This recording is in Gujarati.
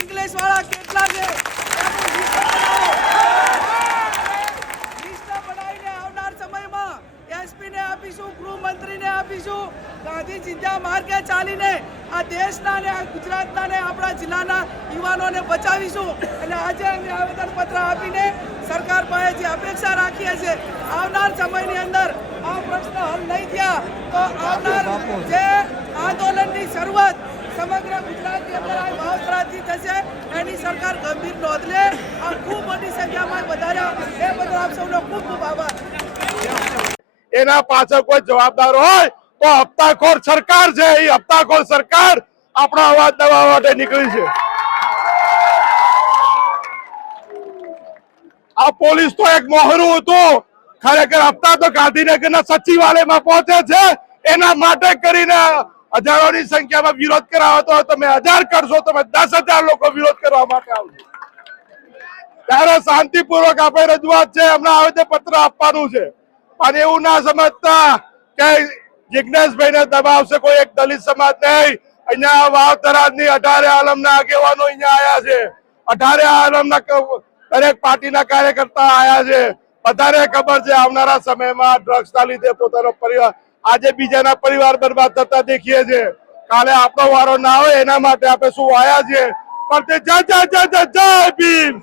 ઇંગ્લિશ વાળા કેટલા છે? બચાવીશું. અને આજે અમે આવેદનપત્ર આપીને સરકાર પાસે જે અપેક્ષા રાખીએ છીએ, આવનાર સમયની અંદર આ પ્રશ્ન હલ નહીં થયા તો આવનાર જે આંદોલનની શરૂઆત સમગ્ર ભાવતરાથી થશે એની સરકાર ગંભીર નોંધ લે. ખૂબ મોટી સંખ્યામાં વધાર્યા. એ બદલ આપ સૌનો ખૂબ ખૂબ આભાર. એના પાછળ કોઈ જવાબદાર હોય તો હપ્તાખોર સરકાર છે. એ હપ્તાખોર સરકાર આપણા અવાજ દબાવવા માટે નીકળી છે. આ પોલીસ તો એક મોહરું હતું. ખરેખર હપ્તા તો ગાંધીનગરના સચિવાલયમાં પહોંચે છે. એના માટે કરીને હજારોની સંખ્યામાં વિરોધ કરાવો તો તમે હજાર કરશો તમે દસ હજાર લોકો વિરોધ કરવા માટે આવશે ત્યારે શાંતિપૂર્વક આપણે રજૂઆત છે હમણાં આવેદન પત્ર આપવાનું છે. અને એવું ના સમજતા કે જિજ્ઞેશભાઈ ને દબાવશે કોઈ એક દલિત સમાજ નહીં. અહીંયા વાવતરાજની અઢારે આલમ ના આગેવાનો અહીંયા આયા છે. અઢારે આલમ ના દરેક પાર્ટીના કાર્યકર્તા આયા છે. બધાને ખબર છે આવનારા સમયમાં ડ્રગ્સ ના લીધે પોતાનો પરિવાર આજે બીજાના પરિવાર બરબાદ થતા દેખીએ છે કાલે આપણો વારો ના હોય એના માટે આપણે શું આયા છીએ? પણ તે જય જય જય જય ભીમ!